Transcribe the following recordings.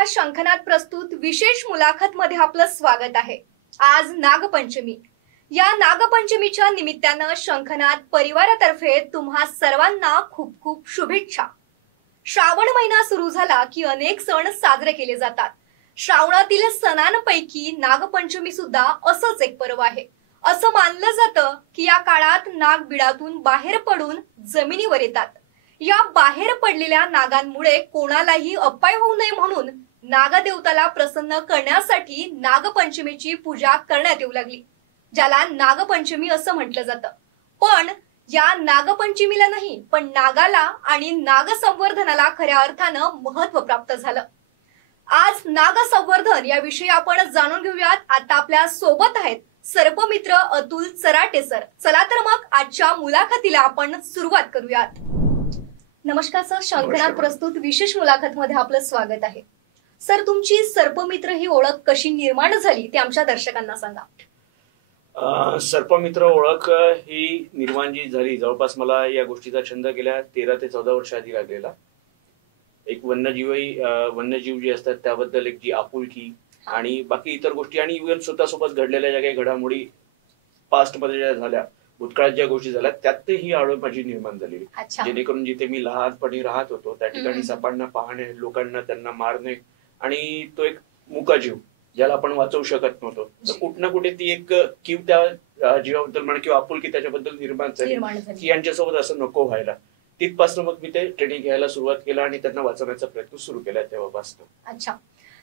नमस्कार. शंखनाद प्रस्तुत विशेष मुलाखत मध्ये आपलं स्वागत आहे. आज नागपंचमी. या नागपंचमीच्या निमित्तानं शंखनाद परिवारातर्फे तुम्हा सर्वांना खूप खूप शुभेच्छा. श्रावण महिना सुरू झाला की अनेक सण साजरे केले जातात. श्रावणातील सणांपैकी नागपंचमी सुद्धा असंच एक पर्व आहे. असं मानलं जातं की या काळात नाग बिळातून बाहेर पडून जमिनीवर येतात. या बाहेर पडलेल्या नागांमुळे कोणालाही अपाय होऊ नये म्हणून नागदेवताला प्रसन्न करण्यासाठी नागपंचमीची पूजा करण्यात येऊ लागली, ज्याला नागपंचमी असं म्हटलं जातं. पण या नागपंचमीला नाही, पण नागाला आणि नागसंवर्धनाला खऱ्या अर्थानं महत्व प्राप्त झालं. आज नागसंवर्धन याविषयी आपण जाणून घेऊयात. आता आपल्या सोबत आहेत सर्पमित्र अतुल चराटे सर. चला तर मग आजच्या मुलाखतीला आपण सुरुवात करूयात. नमस्कार सर. शंखनाद प्रस्तुत विशेष मुलाखत मध्ये आपलं स्वागत आहे. सर, तुमची सर्पमित्र ही ओळख कशी निर्माण झाली ते आमच्या दर्शकांना सांगा. सर्पमित्र ओळख ही निर्माण जी झाली, जवळपास मला या गोष्टीचा छंद गेल्या 13 ते 14 वर्ष आधी लागलेला. एक वन्यजीव जे असतात त्याबद्दल एक जी आपुलकी आणि बाकी इतर गोष्टी आणि इव्हन स्वतःसोबत घडलेल्या ज्या काही घडामोडी पास्ट मध्ये ज्या झाल्या, भूतकाळात ज्या गोष्टी झाल्या, त्यात ही आवड माझी निर्माण झालेली. जेणेकरून जिथे मी लहानपणी राहत होतो त्या ठिकाणी सापांना पाहणे, लोकांना त्यांना मारणे आणि तो एक मुका जीव ज्याला आपण वाचवू शकत नव्हतो, तर कुठं ना कुठे ती एक कीव त्या जीवाबद्दल म्हणा किंवा आपुलकी त्याच्याबद्दल निर्माण झाली की यांच्यासोबत असं नको व्हायला. तिथपासून मग मी ते ट्रेनिंग घ्यायला सुरुवात केला आणि त्यांना वाचवण्याचा प्रयत्न सुरू केला तेव्हापासून. अच्छा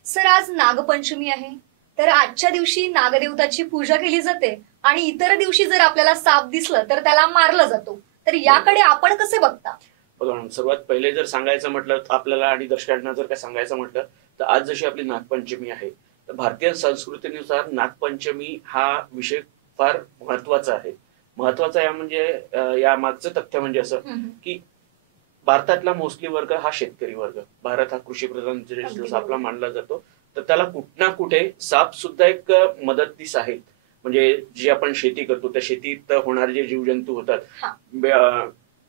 सर, आज नागपंचमी आहे, तर आजच्या दिवशी नागदेवताची पूजा केली जाते आणि इतर दिवशी जर आपल्याला साप दिसलं तर त्याला मारलं जातो. तर याकडे आपण कसे बघता? बघा, सर्वात पहिले जर सांगायचं म्हटलं आपल्याला आणि दर्शकांना जर काय सांगायचं म्हटलं तर आज जशी आपली नागपंचमी आहे, तर भारतीय संस्कृतीनुसार नागपंचमी हा विषय फार महत्वाचा आहे. महत्वाचा या म्हणजे या मागचं तथ्य म्हणजे असं की भारतातला मोस्टली वर्ग हा शेतकरी वर्ग, भारत हा कृषीप्रधान देश आपला मानला जातो, तर त्याला कुठं ना कुठे साप सुद्धा एक मदतनीस आहेत. म्हणजे जे आपण शेती करतो त्या शेतीत होणारे जे जीवजंतू होतात,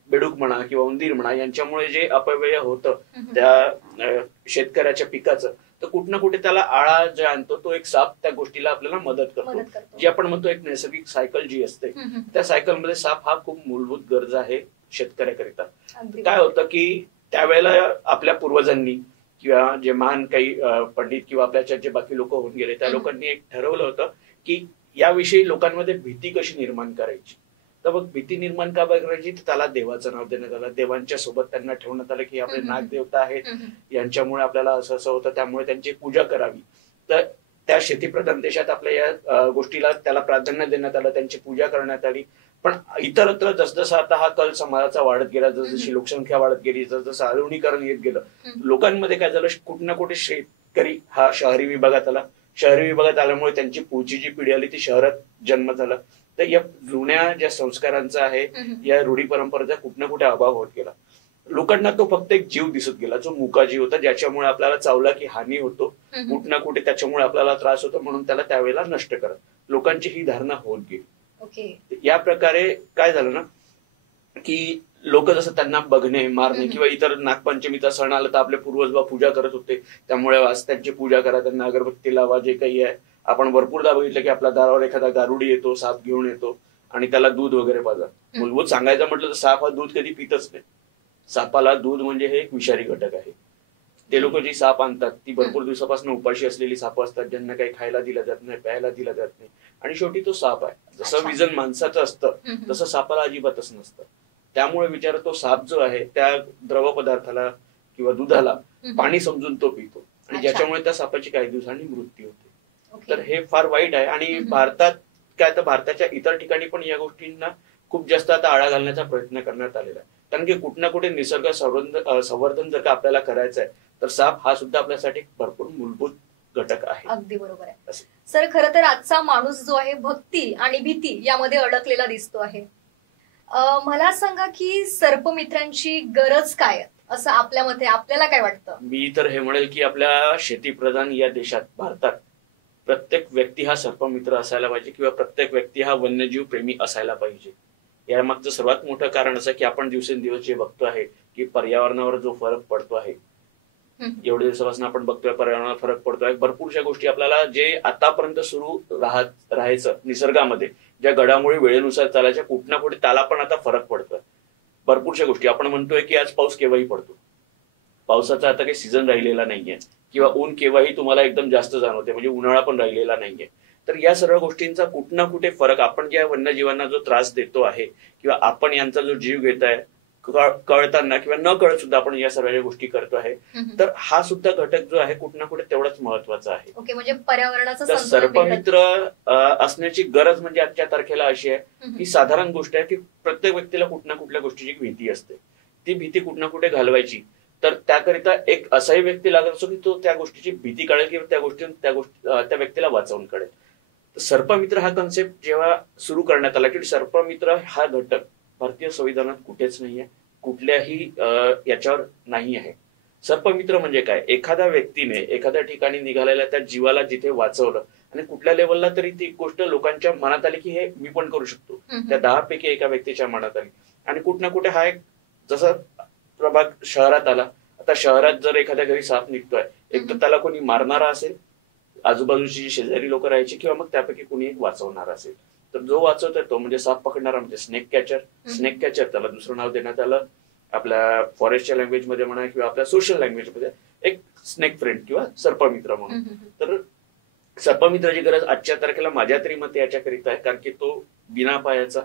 बेडूक म्हणा किंवा उंदीर म्हणा, यांच्यामुळे जे अपव्यय होतं त्या शेतकऱ्याच्या पिकाचं, तर कुठं ना कुठे त्याला आळा जे आणतो तो एक साप त्या गोष्टीला आपल्याला मदत करतो. जी आपण म्हणतो एक नैसर्गिक सायकल जी असते, त्या सायकलमध्ये साप हा खूप मूलभूत गरज आहे शेतकऱ्याकरिता. काय होतं की त्यावेळेला आपल्या पूर्वजांनी किंवा जे महान काही पंडित किंवा आपल्याच्या जे बाकी लोक होऊन गेले त्या लोकांनी एक ठरवलं होतं की याविषयी लोकांमध्ये भीती कशी निर्माण करायची. तर मग भीती निर्माण का करायची, तर त्याला देवाचं नाव देण्यात आलं. देवांच्या सोबत त्यांना ठेवण्यात आलं की आपले नागदेवता आहेत, यांच्यामुळे आपल्याला असं असं होतं, त्यामुळे त्यांची पूजा करावी. तर त्या शेतीप्रधान देशात आपल्या या गोष्टीला त्याला प्राधान्य देण्यात आलं, त्यांची पूजा करण्यात आली. पण इतरत्र जसजसा आता हा कल समाजाचा वाढत गेला, जसजशी लोकसंख्या वाढत गेली, जसजसं आधुनिकरण येत गेलं, लोकांमध्ये काय झालं, कुठं ना कुठे शेतकरी हा शहरी विभागात आला. शहरी विभागात आल्यामुळे त्यांची पुढची जी पिढी आली ती शहरात जन्म झाला. तर या जुन्या ज्या संस्कारांचा आहे, या रूढी परंपरेचा कुठं ना कुठे अभाव होत गेला. लोकांना तो फक्त एक जीव दिसत गेला, जो मुका जीव होता, ज्याच्यामुळे आपल्याला चावला की हानी होतो, कुठं ना कुठे त्याच्यामुळे आपल्याला त्रास होतो, म्हणून त्याला त्यावेळेला नष्ट करा. लोकांची ही धारणा होत गेली. या प्रकारे काय झालं ना की लोक जसं त्यांना बघणे, मारणे किंवा इतर नागपंचमीचा सण आला तर आपले पूर्वज पूजा करत होते, त्यामुळे त्यांची पूजा करा, त्यांना अगरबत्ती लावा, जे काही आहे. आपण भरपूरदा बघितलं की आपल्या दारावर एखादा गारुडी येतो, साप घेऊन येतो आणि त्याला दूध वगैरे पाजा. मूलभूत सांगायचं म्हटलं तर साप हा दूध कधी पितच नाही. सापाला दूध म्हणजे हे एक विषारी घटक आहे. ते लोक जी साप आणतात ती भरपूर दिवसापासून उपाशी असलेली साप असतात, ज्यांना काही खायला दिलं जात नाही, प्यायला दिलं जात नाही, आणि शेवटी तो साप आहे. जसं विजन माणसाचं असतं तसं सापाला अजिबातच नसतं. त्यामुळे विचार तो साप जो आहे त्या द्रव पदार्थाला किंवा दुधाला पाणी समजून तो पितो आणि ज्याच्यामुळे त्या सापाची काही दिवसांनी मृत्यू होते. तर हे फार वाईट आहे. आणि भारतात काय, तर भारताच्या इतर ठिकाणी पण या गोष्टींना खूप जास्त आता आळा घालण्याचा प्रयत्न करण्यात आलेला आहे. कारण की कुठं ना कुठे निसर्ग संवर्धन जर का आपल्याला करायचं आहे तर साप हा सुद्धा आपल्यासाठी भरपूर मूलभूत घटक आहे. अगदी बरोबर आहे सर. खरं तर आजचा माणूस जो आहे भक्ती आणि भीती यामध्ये अडकलेला दिसतो आहे. मला सांगा की सर्पमित्रांची गरज काय असं आपल्या मते, आपल्याला काय वाटतं? मी तर हे म्हणेल की आपल्या शेतीप्रधान या देशात, भारतात, प्रत्येक व्यक्ती हा सर्पमित्र असायला पाहिजे किंवा प्रत्येक व्यक्ती हा वन्यजीव प्रेमी असायला पाहिजे. यामागचं सर्वात मोठं कारण असं की आपण दिवसेंदिवस जे बघतो आहे की पर्यावरणावर जो फरक पडतो आहे एवढ्या दिवसापासून आपण बघतोय पर्यावरणाला फरक पडतोय. भरपूरशा गोष्टी आपल्याला जे आतापर्यंत सुरू राहायचं निसर्गामध्ये, ज्या घडामोडी वेळेनुसार चालायच्या, कुठं ना कुठे त्याला पण आता फरक पडतोय. भरपूरशा गोष्टी आपण म्हणतोय की आज पाऊस केव्हाही पडतो, पावसाचा आता काही सीझन राहिलेला नाहीये, किंवा ऊन केव्हाही तुम्हाला एकदम जास्त जाणवते, म्हणजे उन्हाळा पण राहिलेला नाहीये. तर या सर्व गोष्टींचा कुठं ना कुठे फरक, आपण ज्या वन्यजीवांना जो त्रास देतो आहे किंवा आपण यांचा जो जीव घेत आहे, कळताना किंवा न कळत सुद्धा आपण या सर्व गोष्टी करतो आहे, तर हा सुद्धा घटक जो आहे कुठं ना कुठे तेवढाच महत्वाचा आहे. ओके, म्हणजे पर्यावरणाचं तर सर्पमित्र असण्याची गरज म्हणजे आजच्या तारखेला अशी आहे की साधारण गोष्ट आहे की प्रत्येक व्यक्तीला कुठं ना कुठल्या गोष्टीची भीती असते. ती भीती कुठं ना कुठे घालवायची, तर त्याकरिता एक असाही व्यक्ती लागत असतो की तो त्या गोष्टीची भीती काढेल किंवा त्या व्यक्तीला वाचवून काढेल. तर सर्पमित्र हा कन्सेप्ट जेव्हा सुरू करण्यात आला की सर्पमित्र हा घटक भारतीय संविधानात कुठेच नाहीये, कुठल्याही याच्यावर नाही आहे. सर्पमित्र म्हणजे काय, एखाद्या व्यक्तीने एखाद्या ठिकाणी निघालेल्या त्या जीवाला जिथे वाचवलं आणि कुठल्या लेवलला तरी ती गोष्ट लोकांच्या मनात आली की हे मी पण करू शकतो, त्या 10 पैकी एका व्यक्तीच्या मनात आली. आणि कुठं ना कुठे हा एक जसा प्रभाग शहरात आला, आता शहरात जर एखाद्या घरी साप निघतोय, एक तर त्याला कोणी मारणारा असेल, आजूबाजूची जी शेजारी लोक राहायची, किंवा मग त्यापैकी कोणी एक वाचवणारा असेल. तर जो वाचवतोय तो म्हणजे साप पकडणारा म्हणजे स्नेक कॅचर. स्नेक कॅचर त्याला दुसरं नाव देण्यात आलं आपल्या फॉरेस्टच्या लँग्वेजमध्ये म्हणा किंवा आपल्या सोशल लँग्वेजमध्ये एक स्नेक फ्रेंड किंवा सर्पमित्र म्हणून. तर सर्पमित्राची गरज आजच्या तारखेला माझ्या तरी मते याच्याकरिता आहे, कारण की तो बिना पायाचा,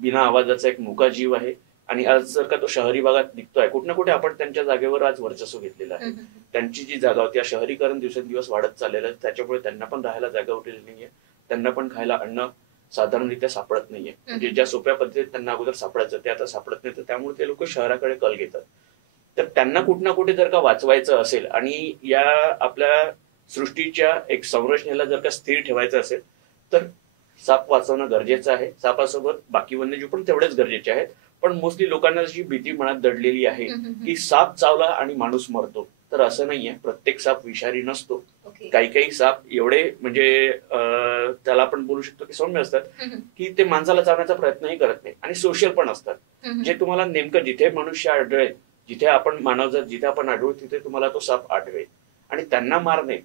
बिना आवाजाचा एक मुका जीव आहे. आणि आज जर का तो शहरी भागात निघतोय, कुठं ना कुठे आपण त्यांच्या जागेवर आज वर्चस्व घेतलेलं आहे. त्यांची जी जागा होती, शहरीकरण दिवसेंदिवस वाढत चाललेलं आहे, त्याच्यामुळे त्यांना पण राहायला जागा उरलेली नाहीये, त्यांना पण खायला अन्न साधारणरित्या सापडत नाहीये. म्हणजे ज्या सोप्या पद्धतीत त्यांना अगोदर सापडायचं ते आता सापडत नाही, तर त्यामुळे ते लोक शहराकडे कल घेतात. तर त्यांना कुठं ना कुठे जर का वाचवायचं असेल आणि या आपल्या सृष्टीच्या एक संरचनेला जर का स्थिर ठेवायचं असेल, तर साप वाचवणं गरजेचं आहे. सापासोबत बाकी वन्यजीव पण तेवढेच गरजेचे आहेत. पण मोस्टली लोकांना जशी भीती मनात दडलेली आहे की साप चावला आणि माणूस मरतो, तर असं नाहीये. प्रत्येक साप विषारी नसतो. काही काही साप एवढे म्हणजे त्याला आपण बोलू शकतो की सौम्य असतात की ते माणसाला चावण्याचा प्रयत्नही करत नाही, आणि सोशल पण असतात. जे तुम्हाला नेमकं जिथे मनुष्य आढळेल, जिथे आपण मानव जिथे आपण आढळू, तिथे तुम्हाला तो साप आढळेल. आणि त्यांना मारणे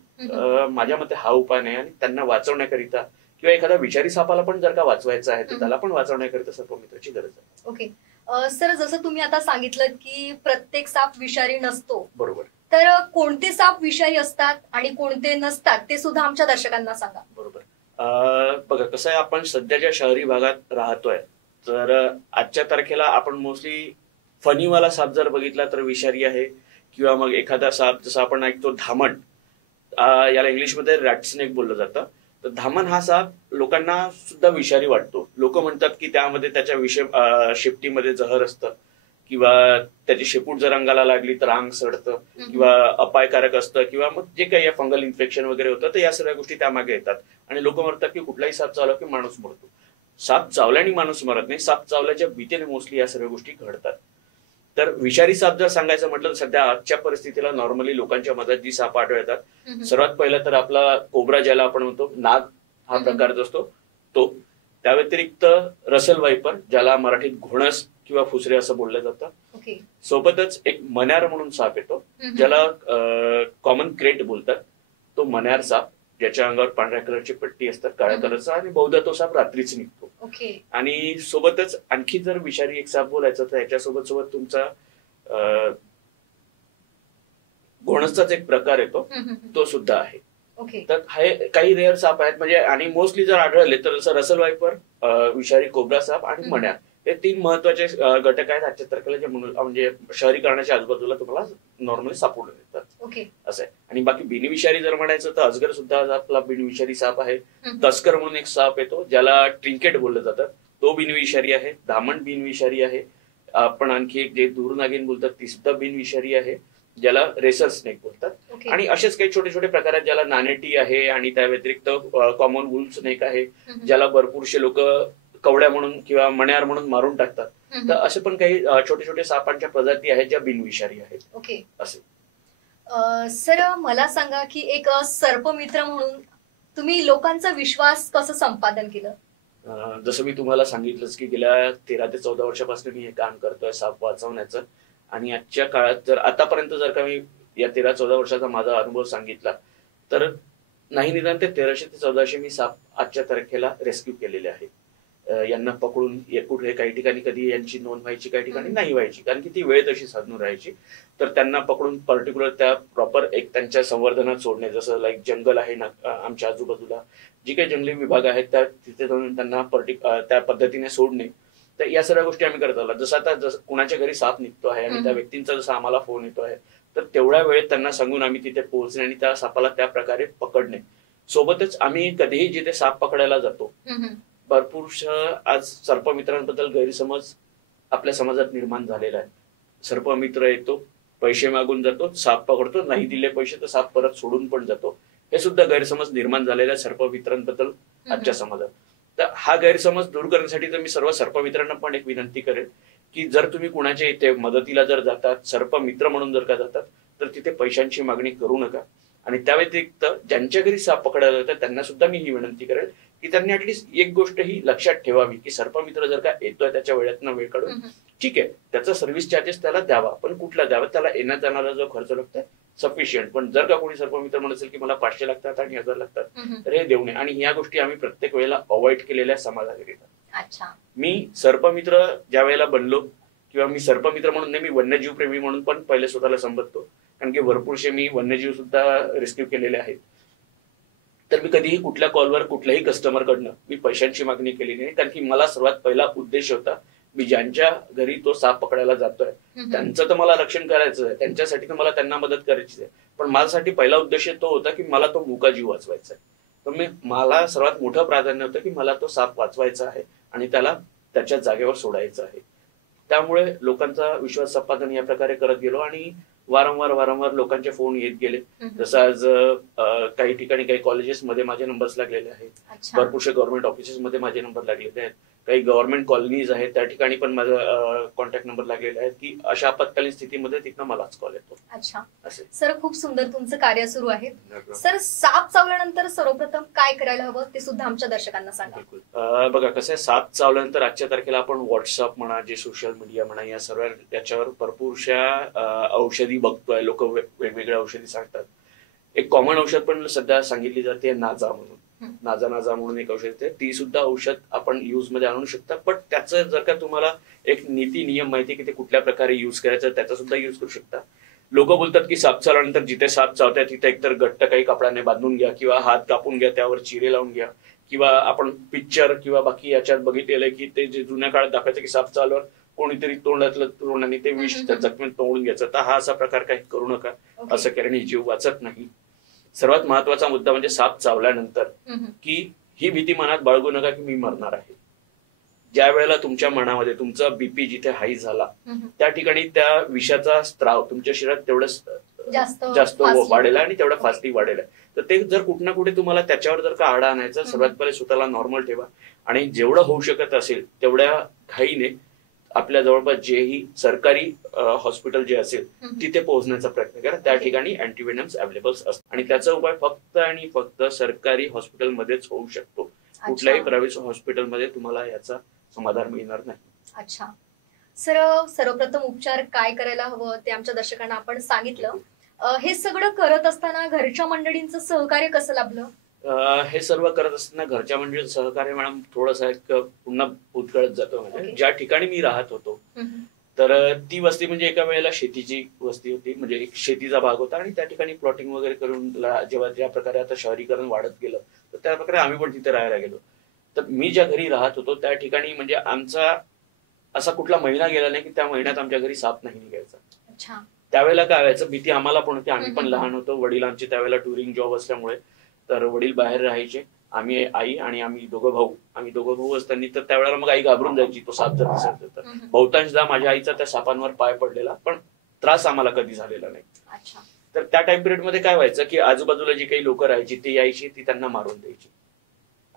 माझ्या मते हा उपाय नाही. आणि त्यांना वाचवण्याकरिता किंवा एखाद्या विषारी सापाला पण जर का वाचवायचं आहे, तर त्याला पण वाचवण्याकरिता सर्पमित्राची गरज आहे. ओके सर, जसं तुम्ही आता सांगितलं की प्रत्येक साप विषारी नसतो, बरोबर. तर कोणते साप विषारी असतात आणि कोणते नसतात ते सुद्धा आमच्या दर्शकांना सांगा. बरोबर. बघा कसं आहे, आपण सध्याच्या शहरी भागात राहतोय, तर आजच्या तारखेला आपण मोस्टली फणीवाला साप जर बघितला तर विषारी आहे, किंवा मग एखादा साप जसं आपण ऐकतो धामण, याला इंग्लिशमध्ये रॅट स्नेक बोललं जातं. तर धामण हा साप लोकांना सुद्धा विषारी वाटतो. लोक म्हणतात की त्यामध्ये त्याच्या शेपटीमध्ये जहर असतं, किंवा त्याची शेपूट जर अंगाला लागली तर अंग सडतं, किंवा अपायकारक असतं, किंवा मग जे काही फंगल इन्फेक्शन वगैरे होतं, तर या सर्व गोष्टी त्यामागे येतात. आणि लोक म्हणतात की कुठलाही साप चावला की माणूस मरतो. साप चावल्याने माणूस मरत नाही, साप चावल्याच्या भीतीने मोस्टली या सर्व गोष्टी घडतात. तर विषारी साप जर सांगायचं म्हटलं तर सध्या आजच्या परिस्थितीला नॉर्मली लोकांच्या मधात जी साप आढळतात, सर्वात पहिला तर आपला कोब्रा ज्याला आपण म्हणतो, नाग हा प्रकारचा असतो तो. त्या व्यतिरिक्त रसेल वायपर, ज्याला मराठीत घोणस किंवा फुसरे असं बोललं जातं. सोबतच एक मन्यार म्हणून साप येतो, ज्याला कॉमन क्रेट बोलतात. तो मन्यार साप, ज्याच्या अंगावर पांढऱ्या कलरची पट्टी असतात, काळ्या कलरचा, आणि बहुधा तो साप रात्रीच निघतो. आणि सोबतच आणखी जर विषारी एक साप बोलायचं तर याच्यासोबत तुमचा घोणसचाच एक प्रकार येतो, तो सुद्धा आहे. तर हे काही रेअर साप आहेत म्हणजे. आणि मोस्टली जर आढळले तर जसं रसल वायपर, विषारी कोब्रा साप आणि मन्यार, हे 3 महत्वाचे घटक आहेत आजच्या तारखेला, जे म्हणजे शहरीकरणाच्या आजूबाजूला तुम्हाला नॉर्मली सापडून येतात. असं आहे. आणि बाकी बिनविषारी जर म्हणायचं तर अजगर सुद्धा आपला बिनविषारी साप आहे. तस्कर म्हणून एक साप येतो, ज्याला ट्रिंकेट बोललं जातं, तो बिनविषारी आहे. धामण बिनविषारी आहे. आपण आणखी एक जे दूरनागिन बोलतात ती सुद्धा बिनविषारी आहे, ज्याला रेसर स्नेक बोलतात. आणि असेच काही छोटे छोटे प्रकार आहेत, ज्याला नानेटी आहे. आणि त्या व्यतिरिक्त कॉमन वुल स्नेक आहे, ज्याला भरपूरशे लोक कवड्या म्हणून किंवा मण्यार म्हणून मारून टाकतात. तर असे पण काही छोटे छोटे सापांच्या प्रजाती आहेत ज्या बिनविषारी आहेत. असे सर, मला सांगा की एक सर्पमित्र म्हणून तुम्ही लोकांचा विश्वास कसं संपादन केलं? जसं मी तुम्हाला सांगितलंच की गेल्या 13 ते 14 वर्षापासून मी हे काम करतोय साप वाचवण्याचं. आणि आजच्या काळात जर आतापर्यंत जर का मी या 13-14 वर्षाचा माझा अनुभव सांगितला तर नाही निदान ते 1300 ते 1400 मी साप आजच्या तारखेला रेस्क्यू केलेले आहेत. यांना पकडून कुठे काही ठिकाणी कधी यांची नोंद व्हायची, काही ठिकाणी नाही व्हायची, कारण की ती वेळ तशी साधून राहायची. तर त्यांना पकडून पर्टिक्युलर त्या प्रॉपर एक त्यांच्या संवर्धनात सोडणे, जसं लाईक जंगल आहे ना आमच्या आजूबाजूला, जी काही जंगली विभाग आहेत त्या तिथे जाऊन त्यांना त्या पद्धतीने सोडणे. तर या सगळ्या गोष्टी आम्ही करत आलो. जसं आता कुणाच्या घरी साप निघतो आहे आणि त्या व्यक्तींचा जसा आम्हाला फोन येतो आहे, तर तेवढ्या वेळेत त्यांना सांगून आम्ही तिथे पोहोचणे आणि त्या सापाला त्या प्रकारे पकडणे. सोबतच आम्ही कधीही जिथे साप पकडायला जातो, भरपूर आज सर्पमित्रांबद्दल गैरसमज आपल्या समाजात निर्माण झालेला आहे. सर्पमित्र येतो, पैसे मागून जातो, साप पकडतो, नाही दिले पैसे तर साप परत सोडून पण जातो. हे सुद्धा गैरसमज निर्माण झालेला आहे सर्पमित्रांबद्दल आजच्या समाजात. तर हा गैरसमज दूर करण्यासाठी तर मी सर्व सर्पमित्रांना पण एक विनंती करेन की जर तुम्ही कुणाच्या इथे मदतीला जर जातात, सर्पमित्र म्हणून जर का जातात, तर तिथे पैशांची मागणी करू नका. आणि त्या व्यतिरिक्त ज्यांच्या घरी साप पकडायला जातात त्यांना सुद्धा मी ही विनंती करेन की त्यांनी ऍटलीस्ट एक गोष्ट ही लक्षात ठेवावी की सर्पमित्र जर का येतोय त्याच्या वेळातनं वेळ काढून, ठीक आहे, त्याचा सर्व्हिस चार्जेस त्याला द्यावा, पण कुठला द्यावा, त्याला येण्यात जाणारा जो खर्च लागतोय सफिशियंट. पण जर का कोणी सर्पमित्र म्हणत असेल की मला 500 लागतात आणि 1000 लागतात, तर हे देऊ नये. आणि ह्या गोष्टी आम्ही प्रत्येक वेळेला अवॉइड केलेल्या समाजाकरिता. अच्छा, मी सर्पमित्र ज्या वेळेला बनलो किंवा मी सर्पमित्र म्हणून नाही, मी वन्यजीव प्रेमी म्हणून पण पहिले स्वतःला संबोधतो, कारण की भरपूरसे मी वन्यजीव सुद्धा रेस्क्यू केलेले आहेत. तर मी कधीही कुठल्या कॉलवर कुठल्याही कस्टमरकडनं मी पैशांची मागणी केली नाही, कारण की मला सर्वात पहिला उद्देश होता मी ज्यांच्या घरी तो साप पकडायला जातोय त्यांचं तर मला रक्षण करायचं आहे, त्यांच्यासाठी तर मला त्यांना मदत करायची आहे. पण माझ्यासाठी पहिला उद्देश तो होता की मला तो मुका जीव वाचवायचा आहे. तर मला सर्वात मोठं प्राधान्य होतं की मला तो साप वाचवायचा आहे आणि त्याला त्याच्या जागेवर सोडायचं आहे. त्यामुळे लोकांचा विश्वास संपादन या प्रकारे करत गेलो आणि वारंवार लोकांचे फोन येत गेले. जसं आज काही ठिकाणी काही कॉलेजेसमध्ये माझे नंबर्स लागलेले आहेत, भरपूरशा गव्हर्नमेंट ऑफिसेसमध्ये माझे नंबर लागलेले आहेत, काही गव्हर्नमेंट कॉलनीज आहेत त्या ठिकाणी पण माझा कॉन्टॅक्ट नंबर लागलेला आहे की अशा आपत्कालीन स्थितीमध्ये तिथनं मलाच कॉल येतो. अच्छा सर, खूप सुंदर तुमचं कार्य सुरू आहे. सर, साप चावल्यानंतर सर्वप्रथम काय करायला हवं ते सुद्धा आमच्या दर्शकांना सांगा. बघा कसं आहे, साप चावल्यानंतर आजच्या तारखेला आपण व्हॉट्सअप म्हणा, जे सोशल मीडिया म्हणा, या सर्व याच्यावर भरपूरशा औषधी बघतोय. लोक वेगवेगळ्या औषधी सांगतात. एक कॉमन औषध पण सध्या सांगितली जाते नाजा म्हणून. नाजा म्हणून एक औषध आहे, ती सुद्धा औषध आपण युज मध्ये आणू शकता. पण त्याचं जर का तुम्हाला एक नीती नियम माहिती की ते कुठल्या प्रकारे युज करायचं, त्याचा सुद्धा युज करू शकता. लोक बोलतात की साप चावल्यानंतर जिथे साप चावताय तिथे एकतर घट्ट काही कपड्याने बांधून घ्या किंवा हात कापून घ्या, त्यावर चिरे लावून घ्या, किंवा आपण पिक्चर किंवा बाकी याच्यात बघितलेलं की ते जे जुन्या काळात दाखवायचं की साप चावल्यावर कोणीतरी तोंडाने ते विष त्या जखमेत तोडून घ्यायचं. तर हा असा प्रकार काही करू नका. असं केल्याने जीव वाचत नाही. सर्वात महत्वाचा मुद्दा म्हणजे साप चावल्यानंतर की ही भीती मनात बाळगू नका की मी मरणार आहे. ज्या वेळेला तुमच्या मनामध्ये तुमचा बीपी जिथे हाई झाला त्या ठिकाणी त्या विषाचा स्त्राव तुमच्या शरीरात तेवढं जास्त वाढेल आणि तेवढा फास्टली वाढेल. तर ते जर कुठे ना कुठे तुम्हाला त्याच्यावर जर का आळा आणायचा, सर्वात पहिले स्वतःला नॉर्मल ठेवा आणि जेवढं होऊ शकत असेल तेवढ्या घाईने आपल्या जवळपास जेही सरकारी हॉस्पिटल जे असेल तिथे पोहोचण्याचा प्रयत्न करा. त्या ठिकाणी अँटीव्हेनम्स अवेलेबल असतात आणि त्याचा उपाय फक्त आणि फक्त सरकारी हॉस्पिटलमध्येच होऊ शकतो. कुठल्याही प्रायव्हेट हॉस्पिटलमध्ये तुम्हाला याचा समाधान मिळणार नाही. अच्छा सर, सर्वप्रथम उपचार काय करायला हवं ते आमच्या दर्शकांना आपण सांगितलं. हे सगळं करत असताना घरच्या मंडळींचं सहकार्य कसं लाभलं? हे सर्व करत असताना घरच्या मंडळींचं सहकार्य मॅडम थोडंसं एक पुन्हा उतकळत जातो. म्हणजे ज्या ठिकाणी मी राहत होतो तर ती वस्ती म्हणजे एका वेळेला शेतीची वस्ती होती, म्हणजे एक शेतीचा भाग होता आणि त्या ठिकाणी प्लॉटिंग वगैरे करून जेव्हा ज्या प्रकारे आता शहरीकरण वाढत गेलं तर त्या प्रकारे आम्ही पण तिथे राहायला गेलो. तर मी ज्या घरी राहत होतो त्या ठिकाणी म्हणजे आमचा असा कुठला महिना गेला नाही की त्या महिन्यात आमच्या घरी साप नाही निघायचा. त्यावेळेला काय व्हायचं, भीती आम्हाला पण होती. आम्ही पण लहान होतो. वडिलांचे त्यावेळेला टुरिंग जॉब असल्यामुळे तर वडील बाहेर राहायचे, आम्ही आई आणि आम्ही दोघं भाऊ असताना तर त्यावेळेला मग आई घाबरून जायची तो साप जर दिसत तर. बहुतांशदा माझ्या आईचा त्या सापांवर पाय पडलेला, पण त्रास आम्हाला कधी झालेला नाही. तर त्या टाइम पिरियड मध्ये काय व्हायचं की आजूबाजूला जी काही लोक राहायची ती यायची, ती त्यांना मारून द्यायची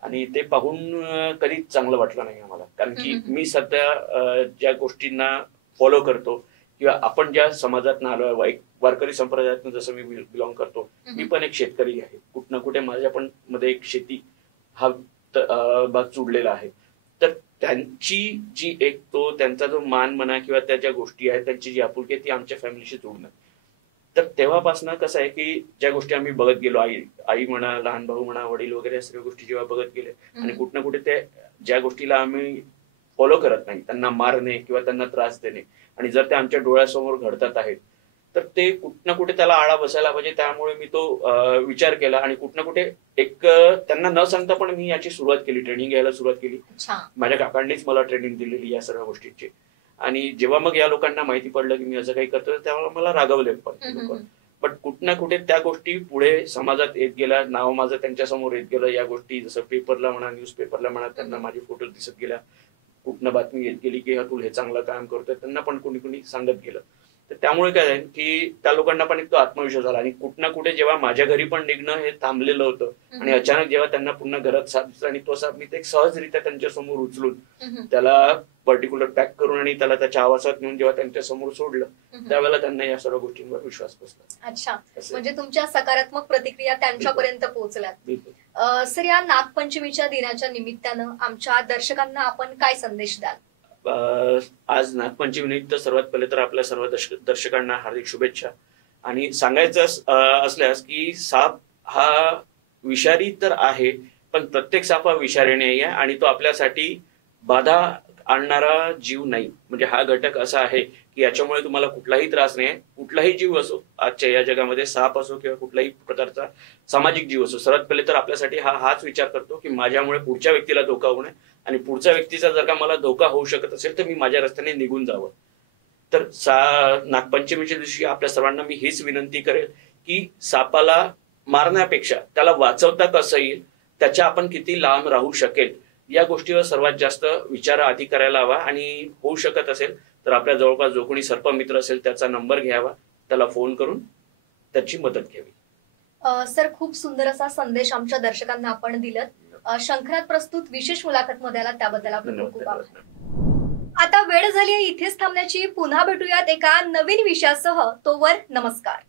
आणि ते पाहून कधीच चांगलं वाटलं नाही आम्हाला. कारण की मी सध्या ज्या गोष्टींना फॉलो करतो किंवा आपण ज्या समाजात आलो, एक वारकरी संप्रदायातून जसं मी बिलॉंग करतो, मी पण एक शेतकरी आहे. कुठं ना कुठे माझ्या पण मध्ये एक शेती हा भाग जुडलेला आहे. तर त्यांची जी एक तो त्यांचा जो मान म्हणा किंवा त्या ज्या गोष्टी आहेत त्यांची जी आपुलकी आहे ती आमच्या फॅमिलीशी जोडणं. तर तेव्हापासून कसं आहे की ज्या गोष्टी आम्ही बघत गेलो, आई म्हणा, लहान भाऊ म्हणा, वडील वगैरे या सगळ्या गोष्टी जेव्हा बघत गेले आणि कुठं ना कुठे ते ज्या गोष्टीला आम्ही फॉलो करत नाही, त्यांना मारणे किंवा त्यांना त्रास देणे, आणि जर ते आमच्या डोळ्यासमोर घडतात आहेत तर ते कुठं ना कुठे त्याला आळा बसायला पाहिजे. त्यामुळे मी तो विचार केला आणि कुठं ना कुठे एक त्यांना न सांगता पण मी याची सुरुवात केली, ट्रेनिंग घ्यायला सुरुवात केली. माझ्या काकांनीच मला ट्रेनिंग दिलेली या सर्व गोष्टींची. आणि जेव्हा मग या लोकांना माहिती पडलं की मी असं काही करतो तेव्हा मला रागवले पण कुठं ना कुठे त्या गोष्टी पुढे समाजात येत गेल्या, नाव माझं त्यांच्या समोर येत गेलं. या गोष्टी जसं पेपरला म्हणा, न्यूजपेपरला म्हणा, त्यांना माझे फोटो दिसत गेल्या. कुठनं बातमी येत गेली की तू हे चांगलं काम करतोय, त्यांना पण कोणी कोणी सांगत गेलं. तर त्यामुळे काय आहे की त्या लोकांना पण एक तो आत्मविश्वास आला. आणि कुठं ना कुठे जेव्हा माझ्या घरी पण निघणं हे थांबलेलं होतं आणि अचानक जेव्हा त्यांना पुन्हा घरात साप दिसला आणि तो साप मी ते सहजरित्या त्यांच्या समोर उचलून त्याला पर्टिक्युलर पॅक करून आणि त्याला त्याच्या आवासात नेऊन जेव्हा त्यांच्या समोर सोडलं त्यावेळेला त्यांना या सर्व गोष्टींवर विश्वास बसला. अच्छा, म्हणजे तुमच्या सकारात्मक प्रतिक्रिया त्यांच्यापर्यंत पोहोचल्यात. सर, या नागपंचमीच्या दिनाच्या निमित्तानं आमच्या दर्शकांना आपण काय संदेश द्याल? आज नागपंचमी निमित्त सर्वात पहिले तर आपल्या सर्व दर्शकांना हार्दिक शुभेच्छा. आणि सांगायचं असल्यास की साप हा विषारी तर आहे पण प्रत्येक साप हा विषारी नाही आहे आणि तो आपल्यासाठी बाधा आणणारा जीव नाही. म्हणजे हा घटक असा आहे की याच्यामुळे तुम्हाला कुठलाही त्रास नाही. कुठलाही जीव असो आजच्या या जगामध्ये, साप असो किंवा कुठलाही प्रकारचा सामाजिक जीव असो, सर्वात पहिले तर आपल्यासाठी हाच विचार करतो की माझ्यामुळे पुढच्या व्यक्तीला धोका होऊ नये आणि पुढच्या व्यक्तीचा जर का मला धोका होऊ शकत असेल तर मी माझ्या रस्त्याने निघून जावं. तर नागपंचमीच्या दिवशी आपल्या सर्वांना मी हीच विनंती करेल की सापाला मारण्यापेक्षा त्याला वाचवता कसं येईल, त्याच्या आपण किती लांब राहू शकेल या गोष्टीवर सर्वात जास्त विचार आधी करायला हवा. आणि होऊ शकत असेल तर आपल्या जवळपास जो कोणी सर्पमित्र असेल त्याचा नंबर घ्यावा, त्याला फोन करून त्याची मदत घ्यावी. सर, खूप सुंदर असा संदेश आमच्या दर्शकांना आपण दिलात. शंखनाद प्रस्तुत विशेष मुलाखत मध्ये आला त्याबद्दल आपण खूप खूप आभार. आता वेळ झाली आहे इथेच थांबण्याची. पुन्हा भेटूयात एका नवीन विषयासह. तोवर नमस्कार.